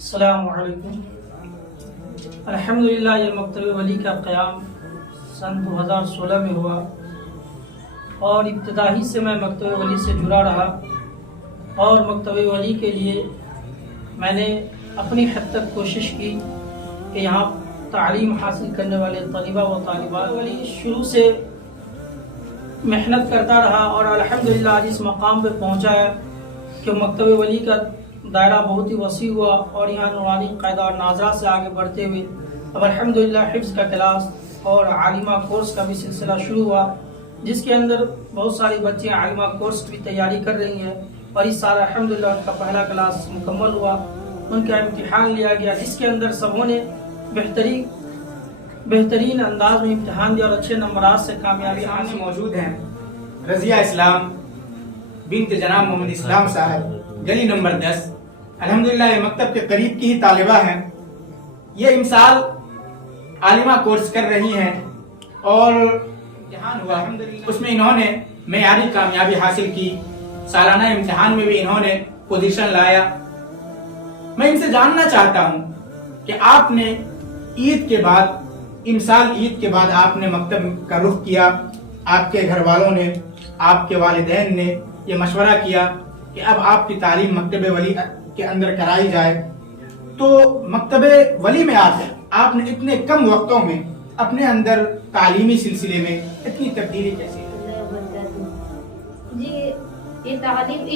السلام علیکم۔ الحمدللہ یہ مکتب ولی کا قیام سن 2016 میں ہوا اور ابتدائی سے میں مکتب ولی سے جڑا رہا اور مکتب ولی کے لیے میں نے اپنی حد تک کوشش کی کہ یہاں تعلیم حاصل کرنے والے طلباء و طالبات ولی شروع سے محنت کرتا رہا اور الحمدللہ آج اس مقام پہ پہنچا ہے کہ مکتب ولی کا دائرہ بہت ہی وسیع ہوا اور یہاں نورانی قاعدہ اور ناظرہ سے آگے بڑھتے ہوئے اب الحمدللہ حفظ کا کلاس اور عالمہ کورس کا بھی سلسلہ شروع ہوا، جس کے اندر بہت ساری بچیاں عالمہ کورس کی تیاری کر رہی ہیں اور اس سال الحمدللہ ان کا پہلا کلاس مکمل ہوا، ان کا امتحان لیا گیا جس کے اندر سبوں نے بہترین انداز میں امتحان دیا اور اچھے نمبرات سے کامیابی حاصل موجود ہیں رضیہ اسلام بنت جناب محمد اسلام صاحب، گلی نمبر 10۔ الحمدللہ یہ مکتب کے قریب کی ہی طالبہ ہیں، یہ امسال عالمہ کورس کر رہی ہیں اور امتحان ہوا الحمدللہ اس میں انہوں نے معیاری کامیابی حاصل کی، سالانہ امتحان میں بھی انہوں نے پوزیشن لایا۔ میں ان سے جاننا چاہتا ہوں کہ آپ نے عید کے بعد امسال عید کے بعد آپ نے مکتب کا رخ کیا، آپ کے گھر والوں نے، آپ کے والدین نے یہ مشورہ کیا کہ اب آپ کی تعلیم مکتب ولی کے اندر کرائی جائے، تو مکتب ولی میں آپ نے اتنے کم وقتوں میں اپنے اندر تعلیمی سلسلے میں اتنی تبدیلی کیسے جی یہ تعلیم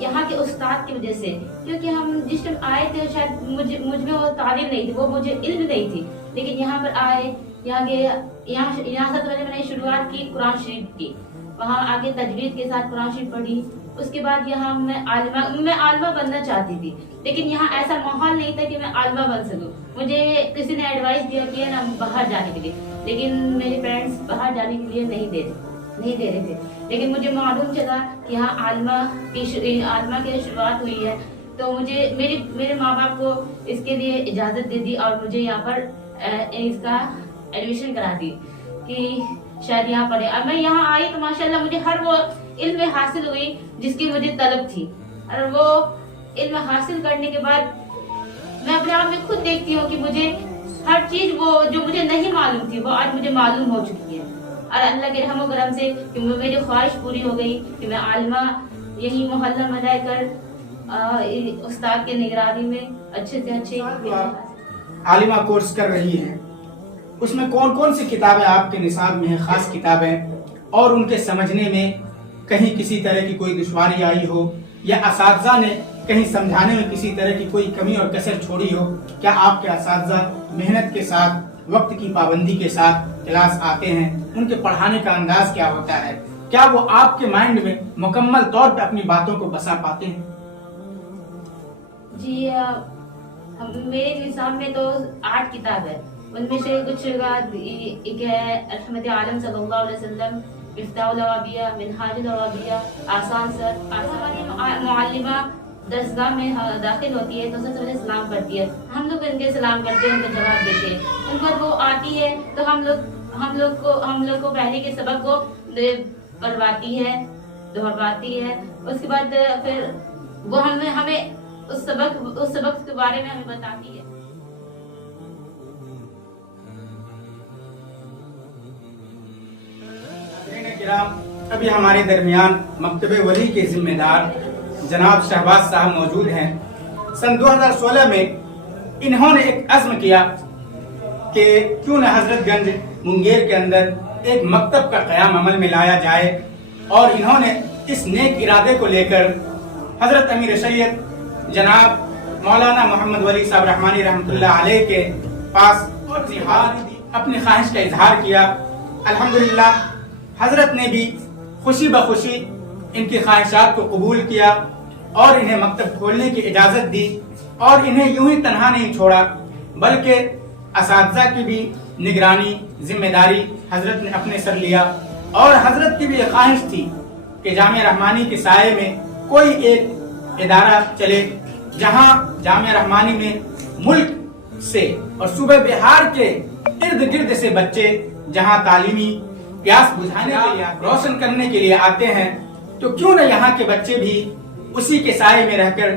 یہاں کے استاد کی وجہ سے، کیونکہ ہم جس ٹائم آئے تھے شاید مجھ میں وہ تعلیم نہیں تھی، وہ مجھے علم نہیں تھی، لیکن یہاں پر آئے یہاں سب سے پہلے میں نے شروعات کی قرآن شریف کی، وہاں آگے تجوید کے ساتھ قرآن شریف پڑھی، اس کے بعد یہاں میں عالمہ بننا چاہتی تھی، لیکن یہاں ایسا ماحول نہیں تھا کہ میں عالمہ بن سکوں۔ مجھے کسی نے ایڈوائس دیا کہ نا باہر جانے کے لیے، لیکن میرے پیرنٹس باہر جانے کے لیے نہیں دے رہے تھے، لیکن مجھے معلوم چلا کہ یہاں عالمہ کی شروعات ہوئی ہے، تو مجھے میرے ماں باپ کو اس کے لیے اجازت دے دی اور مجھے یہاں پر اس کا ایڈمیشن کرا دی کہ شاید یہاں پڑھے، اور میں یہاں آئی تو ماشاءاللہ مجھے ہر وہ علم حاصل ہوئی جس کی مجھے طلب تھی، اور وہ علم حاصل کرنے کے بعد میں اپنے آپ میں خود دیکھتی ہوں کہ مجھے ہر چیز وہ جو مجھے نہیں معلوم تھی وہ آج مجھے معلوم ہو چکی ہے، اور اللہ کے رحم و کرم سے کہ میری خواہش پوری ہو گئی کہ میں عالمہ یہی محلہ میں رہ کر استاد کے نگرانی میں اچھے سے اچھے عالمہ کورس کر رہی ہیں، اس میں کون کون سی کتابیں آپ کے نصاب میں ہیں، خاص کتابیں، اور ان کے سمجھنے میں کہیں کسی طرح کی کوئی دشواری آئی ہو یا اساتذہ نے کہیں سمجھانے میں کسی طرح کی کوئی کمی اور کسر چھوڑی ہو؟ کیا آپ کے اساتذہ محنت کے ساتھ، وقت کی پابندی کے ساتھ کلاس آتے ہیں؟ ان کے پڑھانے کا انداز کیا ہوتا ہے؟ کیا وہ آپ کے مائنڈ میں مکمل طور پہ اپنی باتوں کو بسا پاتے ہیں؟ جی میرے نصاب میں تو 8 کتاب ہے، ان میں سے کچھ ایک ہے رحمت عالم صلی اللہ علیہ وسلم، مفتاح العربیہ، منہاج العربیہ، آسان سر۔ ہماری معلمہ درسگاہ میں داخل ہوتی ہے تو سب سے پہلے سلام کرتی ہے، ہم لوگ ان کے سلام کرتے ہیں، ان کا جواب دیتے ہیں، ان پر وہ آتی ہے تو ہم لوگ کو پہلے کے سبق کو کرواتی ہے، دہرواتی ہے، اس کے بعد پھر وہ ہمیں اس سبق کے بارے میں ہمیں بتاتی ہے۔ ابھی ہمارے درمیان مکتب ولی کے ذمہ دار جناب شہباز صاحب موجود ہیں۔ سن 2016 میں انہوں نے ایک عزم کیا کہ کیوں نہ حضرت گنج منگیر کے اندر ایک مکتب کا قیام عمل میں لایا جائے، اور انہوں نے اس نیک ارادے کو لے کر حضرت امیر شریعت جناب مولانا محمد ولی صاحب رحمانی رحمۃ اللہ علیہ کے پاس اپنی خواہش کا اظہار کیا۔ الحمدللہ حضرت نے بھی خوشی بخوشی ان کی خواہشات کو قبول کیا اور انہیں مکتب کھولنے کی اجازت دی، اور انہیں یوں ہی تنہا نہیں چھوڑا بلکہ اساتذہ کی بھی نگرانی ذمہ داری حضرت نے اپنے سر لیا، اور حضرت کی بھی یہ خواہش تھی کہ جامعہ رحمانی کے سائے میں کوئی ایک ادارہ چلے جہاں جامعہ رحمانی میں ملک سے اور صوبہ بہار کے ارد گرد سے بچے جہاں تعلیمی پیاس بجھانے کے لیے، روشن کرنے کے لیے آتے ہیں، تو کیوں نہ یہاں کے بچے بھی اسی کے سائے میں رہ کر